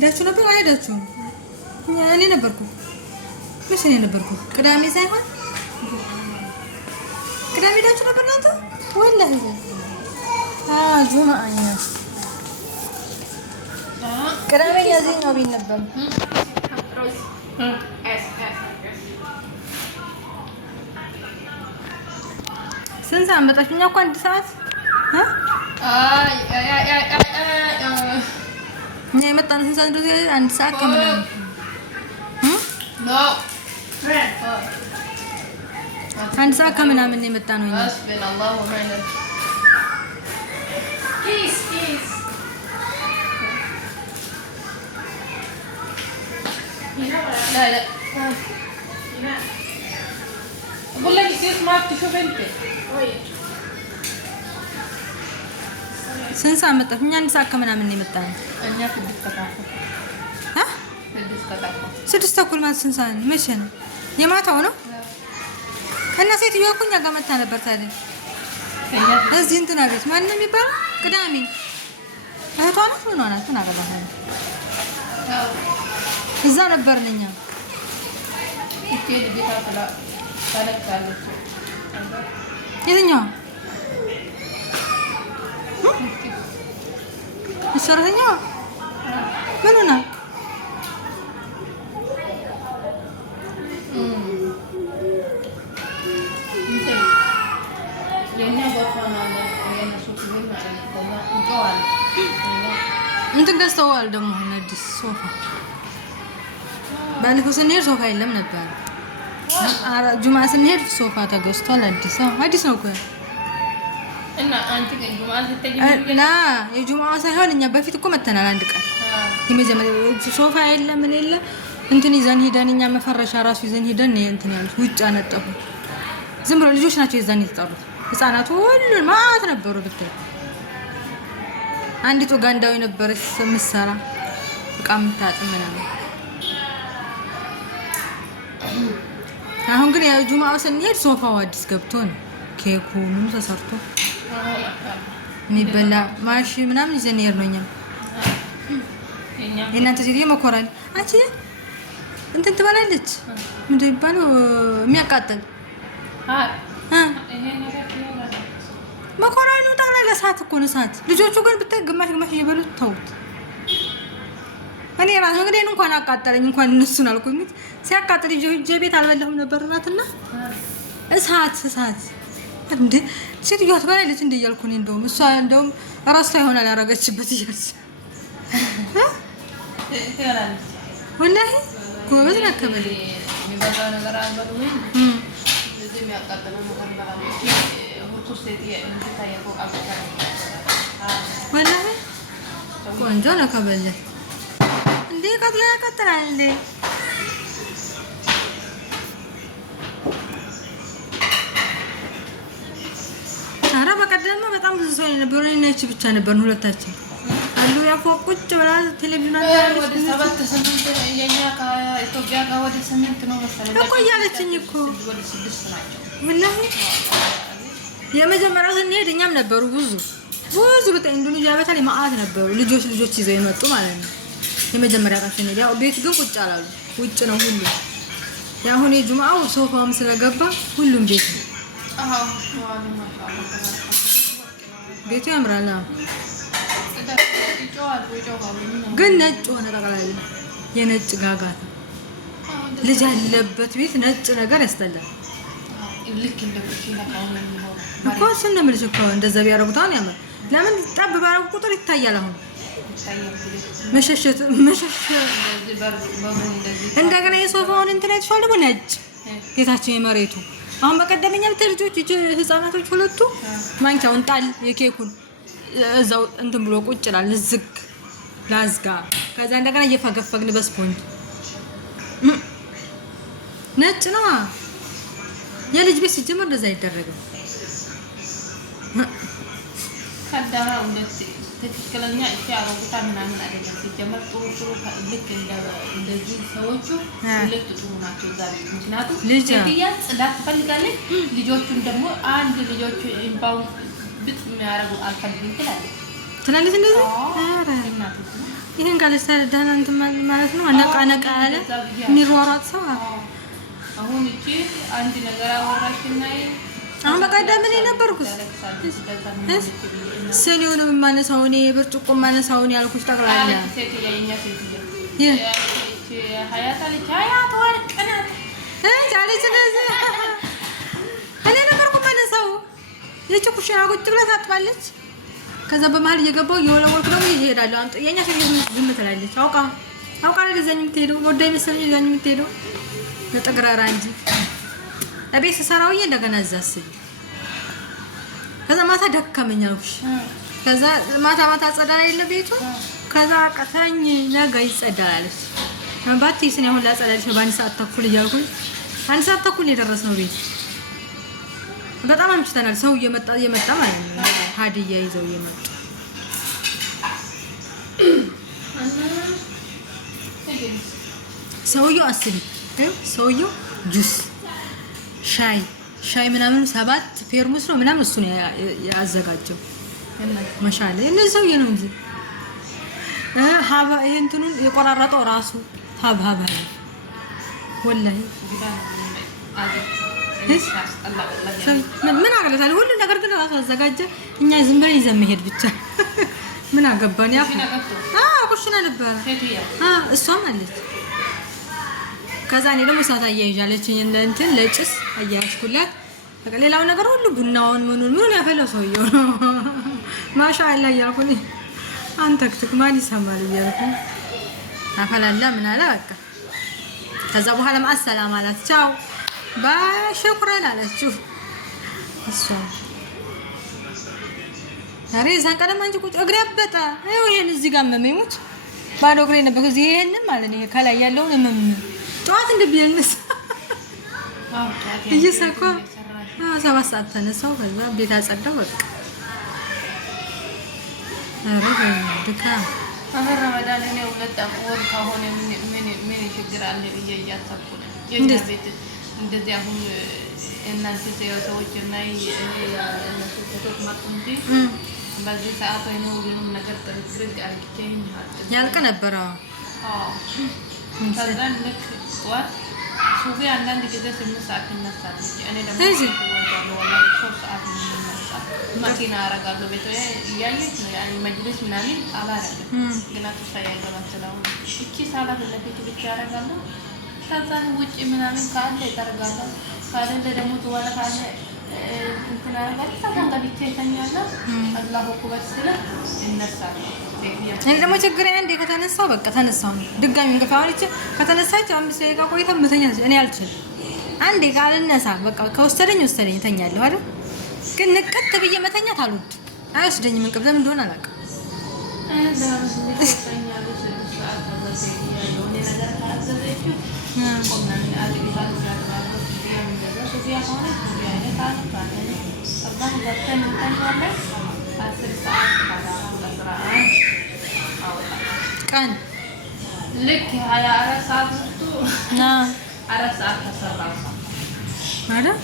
ሄዳችሁ ነበር አይሄዳችሁም? እኔ ነበርኩ መቼ እኔ ነበርኩ? ቅዳሜ ሳይሆን ቅዳሜ ሄዳችሁ ነበር እናንተ? ወላሂ ጁምዓ ቅዳሜ ያዘኛው ቤት ነበር። ስንት ሰዓት መጣች? እኛ እኮ አንድ ሰዓት እኛ የመጣነው ስንት ሰዓት እንደዚህ አንድ ሰዓት ከምናምን አንድ ሰዓት ከምናምን የመጣነው እኛ لا لا اقول لك يصير معك تشوف انت ስንት ሰዓት መጣች? እኛ አንድ ሰዓት ከምናምን የመጣነው እኛ ስድስት ተኩል ማለት ስንት ሰዓት ነው? መቼ ነው? የማታው ነው? እና ሴትዮዋ እኮ እኛ ጋር መታ ነበር። ታዲያ እዚህ እንትና ቤት ማን ነው የሚባለው? ቅዳሜ እህቷ ናት ምን ሆናት? ምን አገባህ? እዛ ነበርን እኛ። የትኛዋ ሰራተኛዋ ምን ሆና? እንትን ገዝተዋል ደግሞ አዲስ ሶፋ። ባለፈው ስንሄድ ሶፋ የለም ነበር። ጁማ ስንሄድ ሶፋ ተገዝቷል። አዲስ ነው እኮ እና አንቺ ግን ጁማ እና የጁማው ሳይሆን እኛ በፊት እኮ መተናል አንድ ቀን። የመጀመሪያ ሶፋ የለም ምን የለ እንትን ይዘን ሄደን እኛ መፈረሻ ራሱ ይዘን ሄደን እንትን ያሉት ውጭ አነጠፉ። ዝም ብሎ ልጆች ናቸው የዛን የተጠሩት። ህፃናቱ ሁሉ ማት ነበሩ ብታይ። አንዲቱ ጋንዳዊ ነበረች የምትሰራ እቃ የምታጥብ ምናምን። አሁን ግን ያው ጁማው ስንሄድ ሶፋው አዲስ ገብቶ ነው ኬኩ ምኑ ተሰርቶ የሚበላ ማሽ ምናምን ይዘን ሄድ ነው። እኛም የእናንተ ሴትዮ መኮረኒ አንቺ እንትን ትበላለች። ምንድን ነው የሚባለው የሚያቃጥል መኮረኒው ጠቅላላ ሰዓት እኮ ነው ሰዓት። ልጆቹ ግን ብታይ ግማሽ እየበሉት ተውት። እኔ ራሱ እንግዲህ እንኳን አቃጠለኝ እንኳን እነሱን አልኩኝ። ሲያቃጥል ልጆቼ ቤት አልበላሁም ነበር እናትና እሳት እንዴ ሴትዮዋ ትበላለች እንዴ እያልኩ እኔ እንደውም እራሷ ይሆናል ያደረገችበት እያልኩ ወላሂ ጎበዝ ናከበል የሚበዛው ነገር አልበሉ እዚህ የሚያቃጥለው ነገር ባላችሁ ወላሂ ቆንጆ ነው ከበለ እንዴ ቀጥላ ያቃጥላል እንዴ ታራ በቀደም በጣም ብዙ ሰው ነበር። እኔ ነች ብቻ ነበር ሁለታችን አሉ ያፎቅ ቁጭ ብላ ቴሌቪዥን አለ ወደ 7-8 የኛ ከኢትዮጵያ ጋር ወደ 8 ነው መሰለኝ እኮ እያለችኝ እኮ ወደ 6 ናቸው ወላሂ። የመጀመሪያው ስንሄድ እኛም ነበሩ ብዙ በጣም ኢንዶኔዥያ በተለይ ማአት ነበሩ ልጆች ይዘው የመጡ ማለት ነው። የመጀመሪያ ቀን ስንሄድ ያው ቤት ግን ቁጭ አላሉ ውጭ ነው ሁሉ። ያው አሁን የጁማው ሶፋውም ስለገባ ሁሉም ቤት ነው። ቤቱ ያምራል ነው ግን ነጭ ሆነ ጠቅላላ የነጭ ጋጋታ ልጅ ያለበት ቤት ነጭ ነገር ያስጠላል። ልክ እንደ ኩሽና ካሁን ነው እኮ ስንምልሽ እኮ እንደዛ ቢያረጉት አሁን ያምራል። ለምን ጠብ ባረጉ ቁጥር ይታያል። አሁን መሸሽ እንደገና የሶፋውን እንትን አይተሻል ደግሞ ነጭ ጌታችን የመሬቱ አሁን በቀደመኛ ልጆች ህፃናቶች ሁለቱ ማንኪያውን ጣል የኬኩን እዛው እንትን ብሎ ቁጭ ይላል ዝግ ላዝጋ ከዛ እንደገና እየፈገፈግን በስፖንጅ ነጭ ነው የልጅ ቤት ሲጀመር እንደዛ አይደረግም። ከዳራ እንደዚህ ትክክለኛ እቺ አሮጉታ ምናምን አይደለም። ሲጀመር ጥሩ ልክ እንደዚህ ሰዎቹ ሁለት ጥሩ ናቸው እዛ ቤት። ምክንያቱም ሴትያ ጽዳት ትፈልጋለች። ልጆቹን ደግሞ አንድ ልጆቹ ኢምባው ብት የሚያረጉ አልፈልግም ትላለች እንደዚህ አረ እናት ይሄን ካለች ደህና እንትን ማለት ነው። ነቃ ያለ የሚሯሯጥ ሰው አሁን እቺ አንድ ነገር አወራችና አሁን በቀደም እኔ ነበርኩስ ስኒውን የማነሳው እኔ ብርጭቆ የማነሳው እኔ ያልኩሽ ጠቅላላ እኔ ነበርኩ የማነሳው። ይቺ ኩሽና ቁጭ ብላ ታጥባለች። ከዛ በመሀል እየገባሁ የወለወልኩ ደግሞ ይሄዳለሁ። አንተ የኛ ሴት ዝም ትላለች። አውቃ ለዛኝ የምትሄደው ወደ መሰለኝ ለዛኝ የምትሄደው ለጠግራራ እንጂ አቤት ሰራውዬ እንደገና እዛ አስቢ። ከዛ ማታ ደከመኝ አልኩሽ። ከዛ ማታ ጸዳላ የለ ቤቱ። ከዛ ቀታኝ ነገ ይጸዳል አለች። ባትይስ ነው አሁን ላጸዳልሽ በአንድ ሰዓት ተኩል እያልኩኝ አንድ ሰዓት ተኩል የደረስነው ቤት። በጣም አምሽተናል። ሰው እየመጣ ማለት ነው። ሀዲያ ይዘው እየመጡ ሰውየው አስቢ። ሰውየው ጁስ ሻይ ምናምን 7 ፌርሙስ ነው ምናምን እሱ ነው ያዘጋጀው። ማሻአላ እነዚህ ሰውዬ ነው እንጂ ይሄ እንትኑን የቆራረጠው ራሱ ሀብሀብ ወላሂ ምን አገለታል ሁሉ ነገር ግን ራሱ አዘጋጀ። እኛ ዝም ብለን ይዘን መሄድ ብቻ ምን አገባን? ኩሽና ነበረ እሷም አለች። ከዛ እኔ ደግሞ እሳት አያይዣለችኝ እንትን ለጭስ አያያዝኩላት። በቃ ሌላው ነገር ሁሉ ቡናውን ምኑን ያፈለው ሰውየው ነው። ማሻአላ እያልኩኝ አንተክትክ ማን ይሰማል እያልኩ አፈላላ ምን አለ በቃ። ከዛ በኋላ ማሰላም አላት። ቻው ባሽኩራን አለችው እሷ። ዛሬ ዘንቀለም አንቺ ቁጭ እግሬ አበጣ። ይሄን እዚህ ጋር መመሙት ባዶ እግሬ ነበር። ከዚህ ይሄንን ማለት ነው ከላይ ያለውን ጠዋት እንደቢያንስ እየሰኮ 7 ሰዓት ተነሳው። ከዛ ቤት አጸዳው በቃ። ድካም ረመዳን እኔ 2 ወር ከሆነ ምን ችግር አለ ብዬ እያሰብኩ ነው። የኛ ቤት እንደዚህ አሁን እናንተ ሰዎች እና እነሱ ተቶክ ማጥቶ እንጂ በዚህ ሰዓት ወይ ነው ሁሉም ነገር ጥርጥር አርግቼኝ ያልቅ ነበር። ከዛ ልክ ጠዋት ሱቢ አንዳንድ ጊዜ 8 ሰዓት ይነሳለች። እኔ ደግሞ ወላ 3 ሰዓት ማኪና አረጋለሁ። ቤት ያየች ነው ያኔ መጅልስ ምናምን አላረግም። ግን አጥፋ ያገባችላው እቺ ሳላት ለቤት ብቻ አረጋለሁ። ከዛ ውጪ ምናምን ካለ ይተርጋለሁ። ካለ ደግሞ ተዋላ ካለ እንትና አረጋለሁ። ታንጋ ብቻ ይተኛለሁ። አላሁ አክበር ስለ ይነሳል። እኔ ደግሞ ችግር አንዴ ከተነሳው በቃ ተነሳው ነው። ድጋሚ እንገፋውልች ከተነሳች 5 ደቂቃ ቆይታ መተኛት እኔ አልችልም። አንዴ ካልነሳ በቃ ከወሰደኝ እተኛለሁ አይደል? ግን ንቀት ብዬ መተኛት አልወድም። አይወስደኝም እንቅልፍ ለምን እንደሆነ አላውቅም። ቀን ልክ 24 ሰዓት ውስጥ 4 ሰዓት ተሰራ አይደል?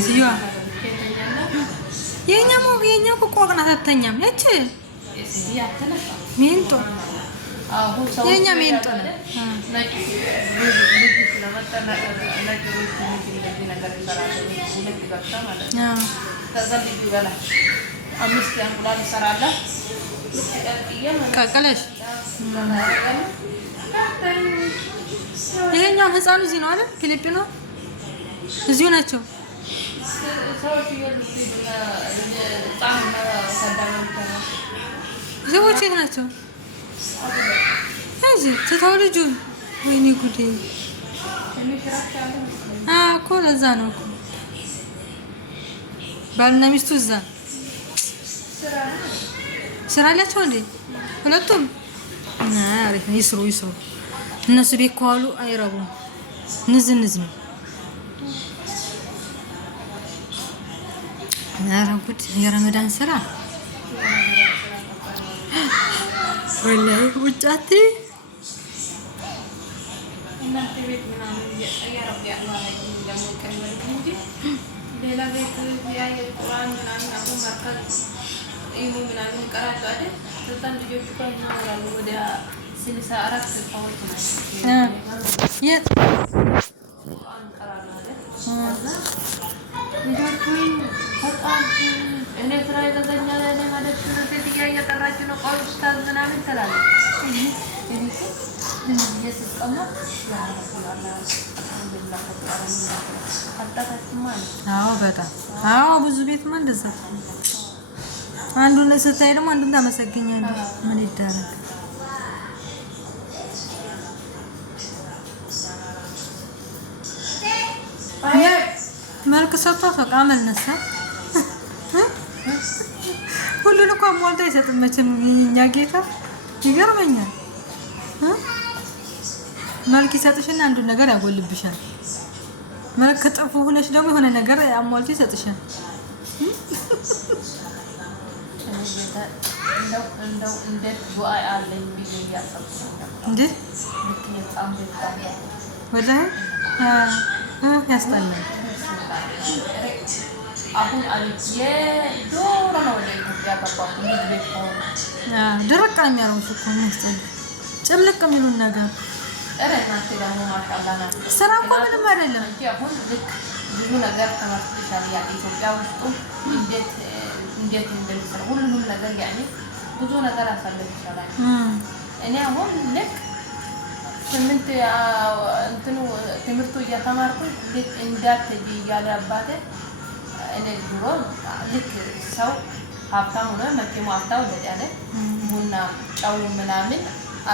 እዚያ የኛ ቆቆቅና ተተኛም እቺ ሜንጦ የኛ ሜንጦ ነው። ቀቀለሽ ይሄኛው ህፃኑ እዚህ ነው አይደል? ፊሊፒኖ እዚሁ ናቸው። ሰዎች የት ናቸው? እዚህ ትተው ልጁን ወይኔ ጉዴ እኮ ለዛ ነው እኮ ባልና ሚስቱ እዛ ስራ አላቸው እንዴ ሁለቱም? አሪፍ ነው። ይስሩ እነሱ ቤት ከዋሉ አይረቡም። ንዝ ነው። ጉድ የረመዳን ስራ ወላሂ ውጫቴ እናንተ ቤት ምናምን ያረብ ያለው ደግሞ ከመልኩ እንጂ ሌላ ቤት ያየ ቁርአን ምናምን አሁን ማርካት ኢሞ ምናምን ቀራጭ አይደል በጣም ልጆች ጋር ይኖራሉ ወደ 64 ሰዎች ናቸው የት አንቀራና ልጆቹን በጣም እኔ ስራ የተገኛለ እኔ ማለት ነው ሴትያ እየጠራች ነው ቆይ ኡስታዝ ምናምን ትላለች እኔ የስቀማ አዎ በጣም አዎ ብዙ ቤት ማን እንደዛ አንዱን ስታይ ደግሞ አንዱን ታመሰግኛለሽ ምን ይደረግ መልክ ሰጥቷት በቃ መልነሳ ሁሉን እኮ ሞልታ አይሰጥም መቼም እኛ ጌታ ይገርመኛል መልክ ይሰጥሽና አንዱን ነገር ያጎልብሻል መልክ ጥፉ ሆነሽ ደግሞ የሆነ ነገር አሟልቶ ይሰጥሻል እንደው እንደ ዱዓ አለኝ ብዬ ያሰብኩ እንዴ ወላሂ ያስጠላል አሁን አልጄ ዶሮ ነው ወደ ኢትዮጵያ ገባሁ ልጅ ሆነ ድርቅ ነው የሚያረውሽ እኮ መስጠት ጭምልቅ የሚሉን ነገር እረናት ደግሞ ማሻአላ ናት ስራ እኮ ምንም አይደለም አሁን ልክ ብዙ ነገር ተማርተሻል ያ ኢትዮጵያ ውስጥ እንዴት እንደሚሰራ ሁሉንም ነገር ያኔ ብዙ ነገር አሳልፈሻል እኔ አሁን ልክ ስምንት እንትኑ ትምህርቱ እየተማርኩ ልክ እንዳትጂ እያለ አባቴ እኔ ድሮ ልክ ሰው ሀብታም ሆኖ መቼም ሀብታም ወዲያለ ቡና ጨው ምናምን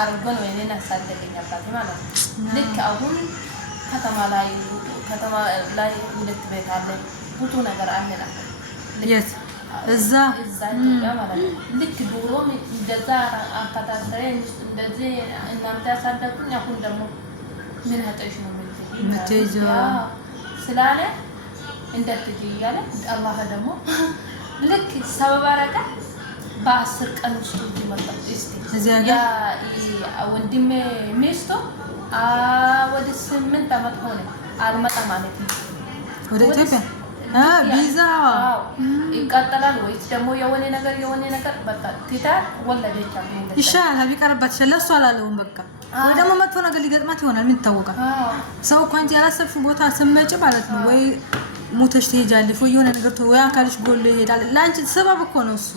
አርጎ ነው እኔን አሳደገኝ አባቴ ማለት ነው ልክ አሁን ከተማ ላይ ሁለት ቤት አለ ብዙ ነገር አለና የት እዛ ማለት ነው ልክ ድሮም እንደዛ አካታተረኝ እንደዚህ እናንተ ያሳደጉኝ አሁን ደግሞ ምን አጠሽ ነው ምትይዘው ስላለ እንደትጂ እያለ አላህ ደግሞ ልክ ሰበብ አረጋ በ10 ቀን ውስጥ ይመጣል ያ ወንድሜ ሚስቱ ወደ 8 አመት ሆነ አልመጣ ማለት ነው ወደ ኢትዮጵያ ቪዛ ይቀጥላል ወይስ ደግሞ የሆነ ነገር በቃ ትዳር ወለደች ይሻላል ቢቀርባት ለሷ አላለውም በቃ ወይ ደግሞ መጥፎ ነገር ሊገጥማት ይሆናል ምን ይታወቃል ሰው እንኳን ያላሰብሽ ቦታ ስመጭ ማለት ነው ወይ ሞተሽ ትሄጃለሽ ወይ የሆነ ነገር ወይ አካልሽ ጎሎ ይሄዳል ላንቺ ሰበብ እኮ ነው እሱ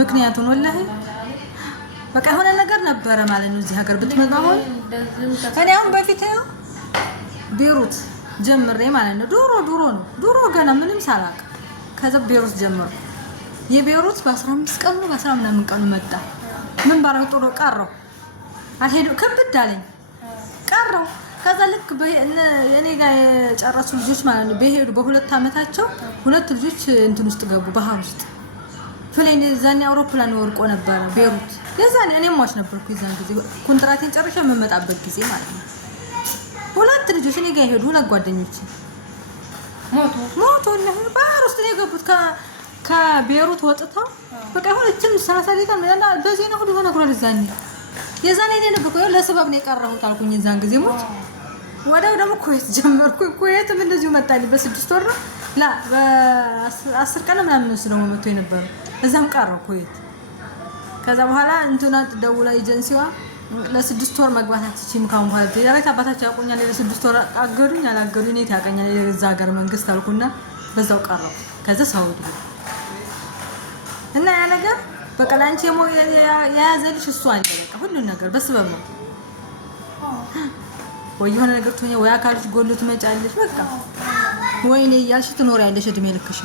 ምክንያቱም ወላሂ በቃ የሆነ ነገር ነበረ ማለት ነው እዚህ ሀገር ብትመጣው እኔ አሁን በፊት ቤሩት ጀምሬ ማለት ነው ዶሮ ገና ምንም ሳላቅ ከዛ ቤሩት ጀምሮ የቤሩት በ15 ቀን ነው በ10 ምናምን ቀን መጣ ምን ባለው ጥሩ ቀረው አልሄዱ ከብድ አለኝ ቀረው ከዛ ልክ እኔ ጋር የጨረሱ ልጆች ማለት ነው በሄዱ በሁለት አመታቸው ሁለት ልጆች እንትን ውስጥ ገቡ ባህር ውስጥ ፕሌን ዛኔ አውሮፕላን ወርቆ ነበር ቤሩት የዛኔ እኔ ሟች ነበርኩ የዛን ጊዜ ኮንትራቴን ጨርሼ የምመጣበት ጊዜ ማለት ነው ሁለት ልጆች እኔ ጋር ሄዱ ሁለት ጓደኞች ሞቱ ባህር ውስጥ ነው የገቡት ከቤሩት ወጥተው በቃ ሁለቱም 30 ደቂቃ ምናምን በዚህ ነው ሁሉ ነገር ዛኔ የዛኔ እኔ ነበር ለሰበብ ነው የቀረሁት አልኩኝ የዛን ጊዜ ሞት ወዲያው ደግሞ ኩዌት ጀመርኩ ኩዌትም እንደዚሁ መጣልኝ በ6 ወር ላ በ10 ቀን ምናምን ነው ደግሞ መጥቶ የነበረ እዛም ቀረው ኩዌት ከዛ በኋላ እንትና ደውላ ኤጀንሲዋ ለ6 ወር መግባት አትችይም ካሁን በኋላ ዳይሬክት አባታቸው ያቆኛል ለ6 ወር አገዱኝ አላገዱኝ እኔ ታቀኛል የዛ ሀገር መንግስት አልኩና በዛው ቀረው ከዛ ሳውዲ እና ያ ነገር በቃ ላንቺ የያዘልሽ እሱ አለ በቃ ሁሉ ነገር በስበብ ነው ወይ የሆነ ነገር ትሆኛ ወይ አካልሽ ጎሎ ትመጫለሽ በቃ ወይኔ ያልሽ ትኖሪያለሽ እድሜ ልክሽ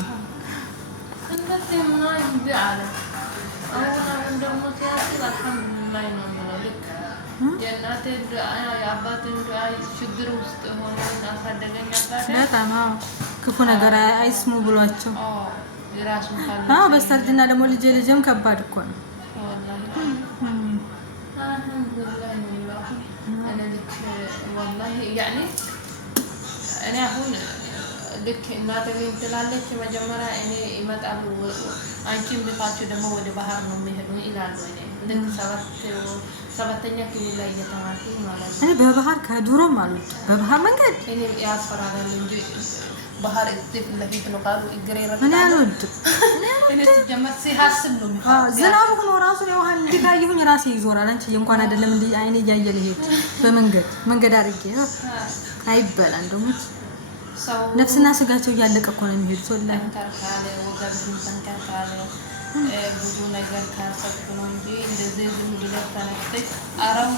እንደዚህ ምናምን ይባላል አሁን ደግሞ ሲያስብ አልሐምዱሊላህ ነው ልክ የእናቴ የአባቴ ችግር ውስጥ ሆነ አሳደገኝ አባቴ በጣም ክፉ ነገር አይስሙ ብሏቸው የራሱ በስተርጅና ደግሞ ልጅም ከባድ እኮ ነው እኔ አሁን ልክ እናቴ ምን ትላለች መጀመሪያ እኔ ይመጣሉ አንቺም ብታችሁ ደግሞ ወደ ባህር ነው የሚሄዱ ይላሉ ልክ ሰባተኛ ክፍል ላይ እየተማርኩኝ ማለት ነው እኔ በባህር ከድሮም አሉት በባህር መንገድ እኔ ያስፈራራል እንጂ ባህር ፊት ለፊት ነው ካሉ እግሬ ረክታ እኔ አልወድም እኔ ሲጀመር ሲሐስብ ነው የሚፈራ ዝናብ ሆኖ ራሱ ነው ውሃ እንዲጋየሁኝ ራሴ ይዞራል አንቺ እንኳን አይደለም እንዴ አይኔ እያየለ ሄድ በመንገድ አድርጌ አይበላል ደግሞ ሰው ነፍስና ስጋቸው እያለቀ እኮ ነው የሚሄድ ሰው ላይ ተንከርካለ ወገብ ተንከርካለ ብዙ ነገር ካሰብኩ ነው እንጂ እንደዚህ ዝም ብለህ ተነስተህ አረሙ